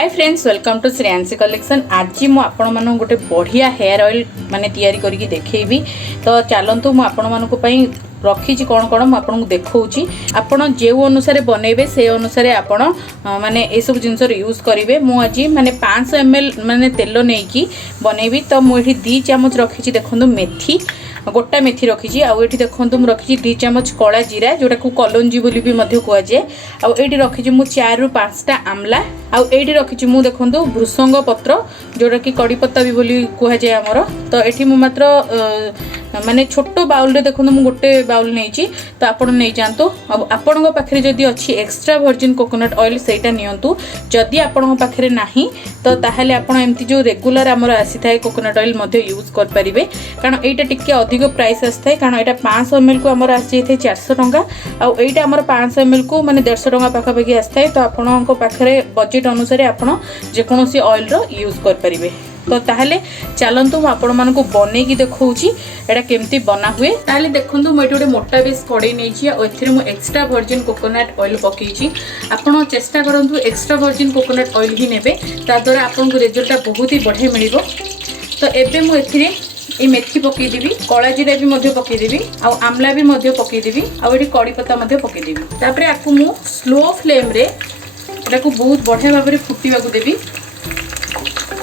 Hi friends, welcome to Shreyansi collection. आज मु आपण मानक गोटे बढ़िया हेयर ऑयल माने तैयारी करके देखैबी। तो चलतु मु आपण मानक पई रखी कौन कौन मुझे देखी आपड़ जो अनुसार बनइबे से अनुसार आपण माने ए सब जिनस यूज करेंगे। मुझे माने 500 ml माने तेल नहीं बनइबी। तो मुझे 2 चामच रखी देखो मेथी, गोटा मेथी रखी आउ देखो मुझे रखी 2 चामच कला जीरा जोटा को कलंजी बोली भी कह जाए। आउ रखी मु 4 ରୁ 5टा आमला आउ रखी मु देखो भृसंग पत्र जोटा कि कड़ी पत्ता भी बोली कह जाए आमर। तो ये मात्र माने छोट बाउल रे देखो मु गोटे बाउल नहीं तो आपण नहीं जातु। अब आपण पाखे जदि अच्छी एक्स्ट्रा वर्जिन कोकोनट ऑयल सेटा नियंतु। जदि आपण पाखे नहीं तो ताहले आपण एमती जो रेगुलर आमर आसी थाए कोकोनट ऑयल मध्य यूज कर परिबे। कारण एटा टिके अधिक प्राइस आसथाय। कारण एटा 500 ml को आमर आसी थे 400 टंका आउ एटा आमर 500 ml को माने 150 टंका पाखापाखि आसथाय। तो आपण पाखे बजेट अनुसार आपण जेकोसी ऑयल रो यूज कर परिबे। तो ताहले चलतु आपण मानक बने की देखौची एटा केमती बना हुए। ताहले देखंतु मैं गोटे मोटा बेस कड़े नहीं एथिरे मु एक्स्ट्रा वर्जिन कोकोनट ऑयल पकेची। आपण चेष्टा करंतु एक्स्ट्रा वर्जिन कोकोनट ऑयल ही नेबे, ता द्वारा आपन को रिजल्ट बहुत ही बढ़िया मिलिबो। तो एबे मु एथिरे ए मेथी पकई देबी, कला जीरा भी मध्य पकई देबी, आ आमला भी मध्य पकई देबी, आ एठी कड़ी पत्ता मध्य पकई देबी। तापरे आकु मु स्लो फ्लेम रे एटा को बहुत बढ़िया भाबरे फुटीबा को देबी।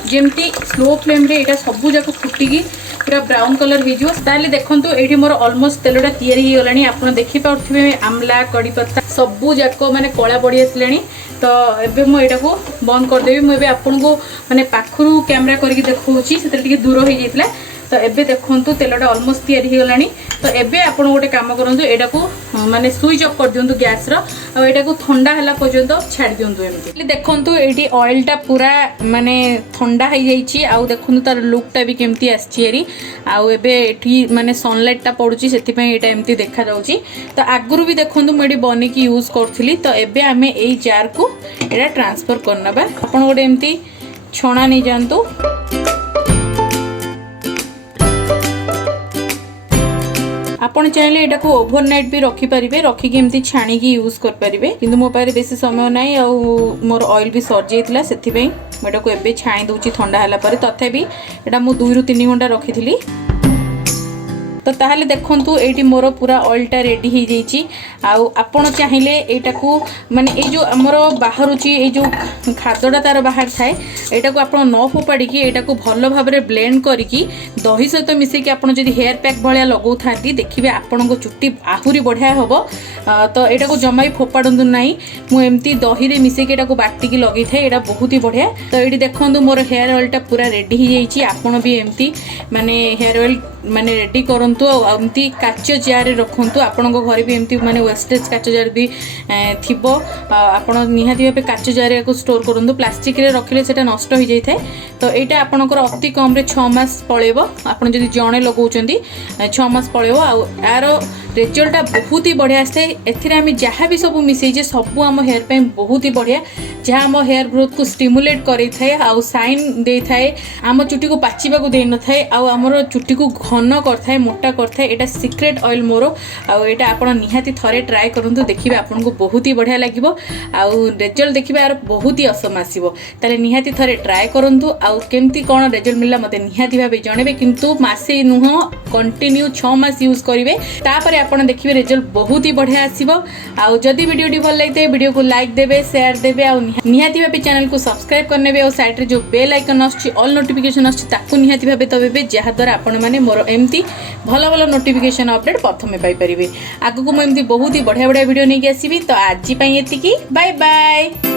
जेमती स्लो फ्लेम रे एटा सबु जाक फुटिकी पूरा ब्राउन कलर हो। ताले देखंतु एठी मोर ऑलमोस्ट तेलटा तैयारी हो गलानी। आपण देखि पाउथिबे आमला कड़ी पत्ता सबु जाक माने कला पड़ी आसलानी। तो एबे मु एटा को बंद कर देबी। मु एबे आपन को माने पाखरु कैमरा करके देखौची, सेते टिके दूर हो जाइतला। तो एबे देखंतु तेलटा ऑलमोस्ट तैयारी हो गलानी। तो एबे आपण गोटे काम करंतु, एटा को माने स्विच ऑफ कर दियंतु गैस रो, आ एटा को ठंडा हला पर्यंत छाड़ दियंतु। एमती देखंतु एठी ऑयलटा पूरा माने ठंडा हो जाइछि। आ देखंतु तार लुकटा भी केमती आछि एरी। आ एबे एठी माने सनलाइटटा पडुछि, सेति पय एटा एमती देखा जाउछि। तो आगुरु भी देखंतु म एठी बने की यूज करथिली। तो एबे आमे एई जार को एटा ट्रांसफर करनबा। आपण गोटे एमती छणा नै जानतु। आपण चाहिए एटा को ओवरनाइट भी रखिपारे, रखिकी एमती छाणिकी यूज करें। किंतु मो पाखे बेसी समय ना मोर ऑयल भी सर जाइला, से मुझे को एबे छाणी दूची ठंडा हला परे। तथापि एटा मु 2 ରୁ 3 घंटा रखी। तो ताहले देखंतु एटी मोर पूरा ऑयलटा रेडी हो जाइछि। आउ आपण चाहिए एटा को माने ए जो हमर बाहरुची ए जो खादडा तार बाहर थाए एटा को आपण न फोपाड़ी एटा को भल भाबरे ब्लेंड करिकी दही सहित मिसे कि आपण जदि हेयर पैक भलिया लगौ थांती देखिबे आपण को चुट्टी आहुरी बढ़िया हबो। तो एटा को जमाई फोपाडंतु नाही। मु एमती दही रे मिसे कि एटा को बाटी की लगी थाए, एटा बहुत ही बढ़िया। तो एटी देखंतु मोर हेयर ऑयलटा पूरा रेडी हो जाइछि। आपण भी एमती माने हेयर ऑयल माने रेडी करंतु। एमती काच जार रखंतु। आपण घरे भी एमती माने वेस्टेज काच जार भी थिबो, आपण निहाती भाबे काच जार को स्टोर करंतु। प्लास्टिक रे रखिले सेटा नष्ट हो जाय थाए। तो एटा आपणकर अति कम रे 6 मास पळेबो। आपण जदि जणे लगाउचंती 6 मास पळेबो। आ यार रिजल्टटा बहुत ही बढ़िया आसे। एथिरे आमे जहाँ भी सब मिसई जे सब आम हेयर पे बहुत ही बढ़िया, जहाँ आम हेयर ग्रोथ को स्टिमुलेट करै थाए, आउ साइन दे थाए, आम चुटी को पाचिबा को दे न थाए, आउ हमर चुटी को घन कर थाए, मोटा कर थाए। एटा सीक्रेट ऑयल मोर। आउ एटा आपण निहाती थरे ट्राई करंतु, देखिबे आपन को बहुत ही बढ़िया लागिवो। आउ रिजल्ट देखिबे यार बहुत ही असम आसीबो। ताले निहाती थरे ट्राई करंतु। आउ केमती कोन रिजल्ट मिलला मते निहाती भाबे जणेबे। किंतु मासे नुह कंटिन्यू 6 मास यूज करिवे, तापरे आपण देखिबे रिजल्ट बहुत ही बढ़िया आसीबो। आउ जदि वीडियो भल लागते वीडियो को लाइक देबे, शेयर देबे, आउ निहाती भाबे चैनल को सब्सक्राइब करनेबे। और साइड रे जो बेल आइकन आछी ऑल नोटिफिकेशन आछी ताकू निहाती भाबे दबेबे, जहा द्वारा आपण माने मोर एमती भल भल नोटिफिकेशन अपडेट प्रथमे पाई परिबे। आगु को म एमती बहुत ही बढ़िया बढ़िया वीडियो नै के आसीबी। तो आज पई एतिकी, बाय बाय।